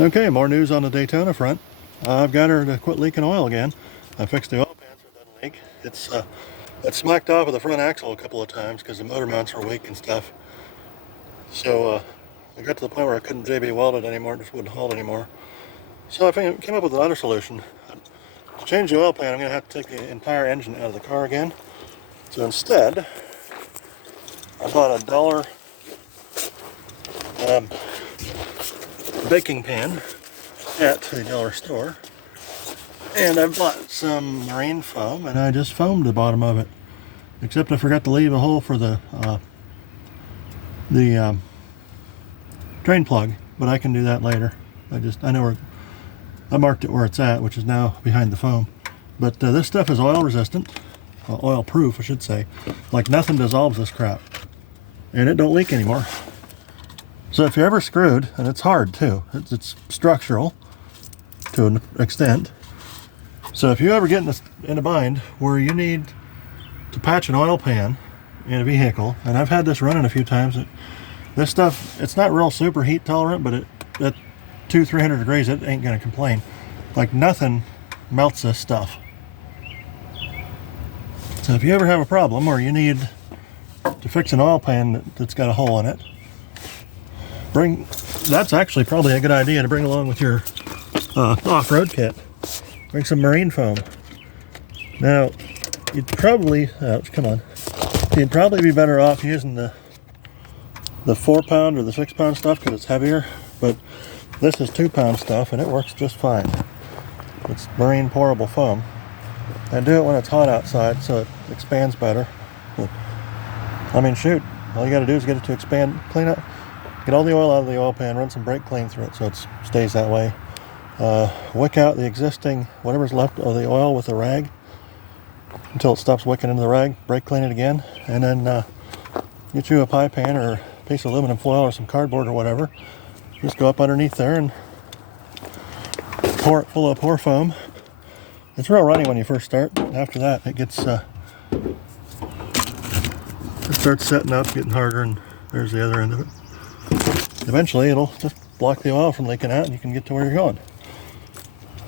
Okay, more news on the Daytona front. I've got her to quit leaking oil again. I fixed the oil pan so it doesn't leak. It smacked off of the front axle a couple of times because the motor mounts were weak and stuff. So I got to the point where I couldn't JB weld it anymore, it just wouldn't hold anymore. So I came up with another solution. To change the oil pan, I'm going to have to take the entire engine out of the car again. So instead, I bought a $1 baking pan at the dollar store, and I bought some marine foam, and I just foamed the bottom of it, except I forgot to leave a hole for the drain plug, but I can do that later. I know where I marked it where it's at, which is now behind the foam. But this stuff is oil resistant, oil proof I should say. Like nothing dissolves this crap, and it don't leak anymore. So if you're ever screwed, and it's hard too, it's structural to an extent. So if you ever get in a bind where you need to patch an oil pan in a vehicle, and I've had this running a few times, this stuff, it's not real super heat tolerant, but at 200-300 degrees it ain't gonna complain. Like nothing melts this stuff. So if you ever have a problem or you need to fix an oil pan that's got a hole in it, that's actually probably a good idea to bring along with your off-road kit. Bring some marine foam. Now, you'd probably, you'd probably be better off using the 4-pound or the 6-pound stuff because it's heavier, but this is 2-pound stuff and it works just fine. It's marine pourable foam. I do it when it's hot outside so it expands better. But, I mean, shoot, all you gotta do is get it to expand, clean up, get all the oil out of the oil pan, run some brake clean through it so it stays that way. Wick out the existing, whatever's left of the oil with a rag until it stops wicking into the rag, brake clean it again, and then get you a pie pan or a piece of aluminum foil or some cardboard or whatever. Just go up underneath there and pour it full of pour foam. It's real runny when you first start. After that, it starts setting up, getting harder, and there's the other end of it. Eventually it'll just block the oil from leaking out and you can get to where you're going.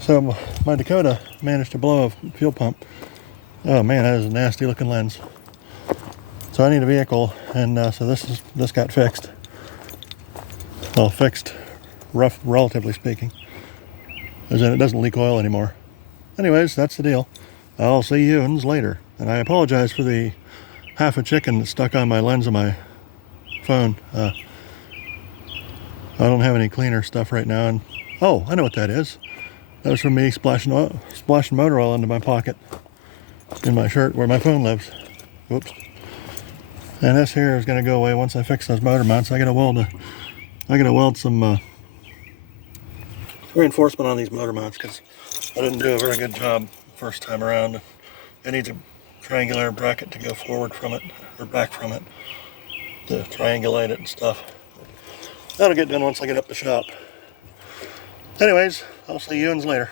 So my Dakota managed to blow a fuel pump. Oh man, that is a nasty looking lens. So I need a vehicle, and so this got fixed. Well, fixed, rough, relatively speaking, as in it doesn't leak oil anymore. Anyways, that's the deal. I'll see you later. And I apologize for the half a chicken that's stuck on my lens of my phone. I don't have any cleaner stuff right now, and oh, I know what that is. That was from me splashing motor oil into my pocket in my shirt where my phone lives. Whoops. And this here is going to go away once I fix those motor mounts. I got to weld some reinforcement on these motor mounts because I didn't do a very good job first time around. It needs a triangular bracket to go forward from it or back from it to triangulate it and stuff. That'll get done once I get up the shop. Anyways, I'll see you later.